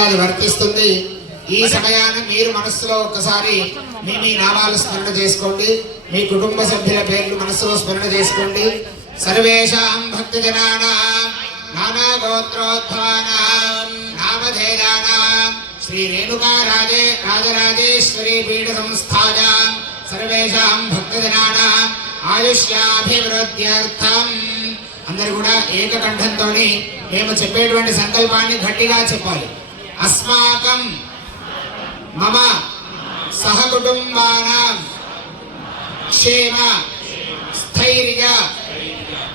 కూడా అది వర్తిస్తుంది ఈ సమయాన్ని మీరు మనస్సులో ఒక్కసారి మీ మీ నామాలు స్మరణ చేసుకోండి. మీ కుటుంబ సభ్యుల పేర్లు మనస్సులో స్మరణ చేసుకోండి. సర్వేషాం భక్తి జనానాం నానా గోత్రోద్భవానాం నామధేయానాం శ్రీ రేణుకా రాజే రాజరాజేశ్వరి పీఠ సంస్థాయాం సర్వేషాం భక్తజనానాం ఆయుష్యాభివృద్ధ్యర్థం. అందరు కూడా ఏకకంఠంతో మేము చెప్పేటువంటి సంకల్పాన్ని గట్టిగా చెప్పాలి. అస్మాకం మమ సహకుటుంబానాం క్షేమ స్థైర్య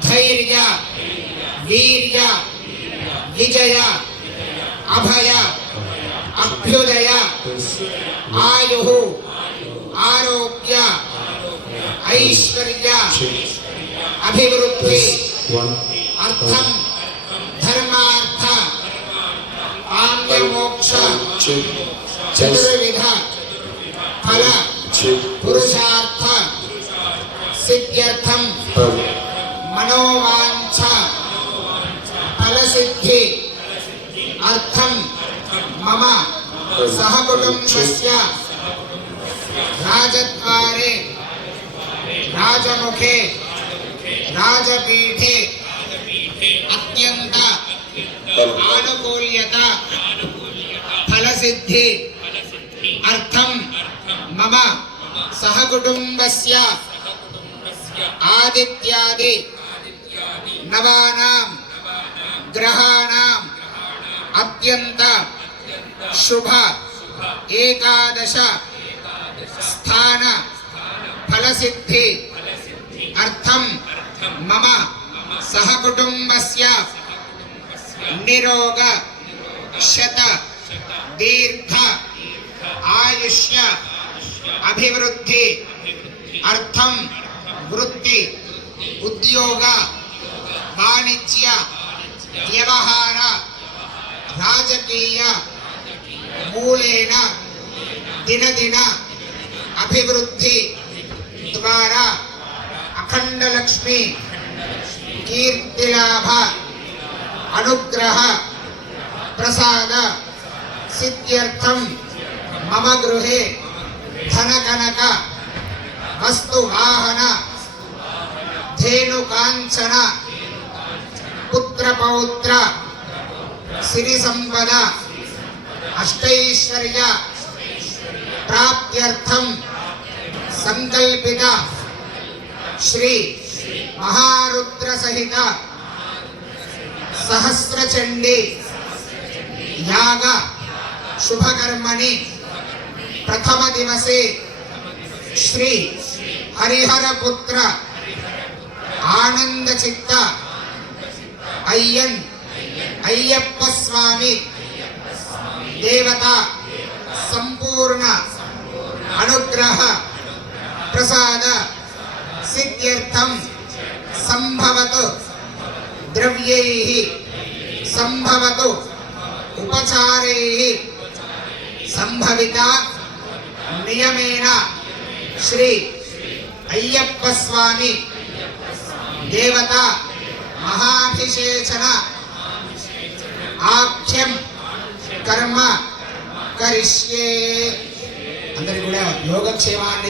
ధైర్య వీర్య విజయ అభయ అభ్యుదయ ఆయు ఆరోగ్య ఐశ్వర్య అభివృద్ధి అర్థం चे चतुर्विध फल चे पुरुषार्थ मम सहकुटुंबस्य राजद्वारे राजपीठे अत्यंत आनुकूल्यता सिद्धि अर्थम। मम। सह कुटुंबस्य आदित्यादि। नवानां ग्रहाणाम्। अत्यन्त। शुभ। एकादश। स्थान। फल सिद्धि अर्थम। मम। सहकुटुम्बस्य। निरोग। शत। दीर्घ। आयुष्य। अभिवृद्धि। अर्थम वृत्ति। उद्योग। वाणिज्य। व्यवहार। राजकीय। मूलेन। दिन दिन अभिवृद्धि। द्वारा। अखंड लक्ष्मी कीर्तिलाभ। अनुग्रह। प्रसाद। సిద్ధ్యర్థం మమ గృహే ధన కనక వస్తు వాహన ధేను కాంచన పుత్ర పౌత్ర సిరి సంపద అష్టైశ్వర్య ప్రాప్త్యర్థం సంకల్పిత శ్రీ మహారుద్ర సహిత సహస్రచండి యాగ శుభకర్మణి ప్రథమ దివసే శ్రీ హరిహరపుత్ర ఆనందచిత్త అయ్యన్ అయ్యప్ప స్వామి దేవత సంపూర్ణ అనుగ్రహ ప్రసాద సిద్ధ్యర్థం సంభవతు ద్రవ్యై సంభవతు ఉపచారై సంభవిత నియమేన శ్రీ అయ్యప్ప స్వామి దేవత మహాభిషేచన ఆఖ్యం కర్మ కరిష్యే. అందరికి కూడా యోగక్షేమాన్ని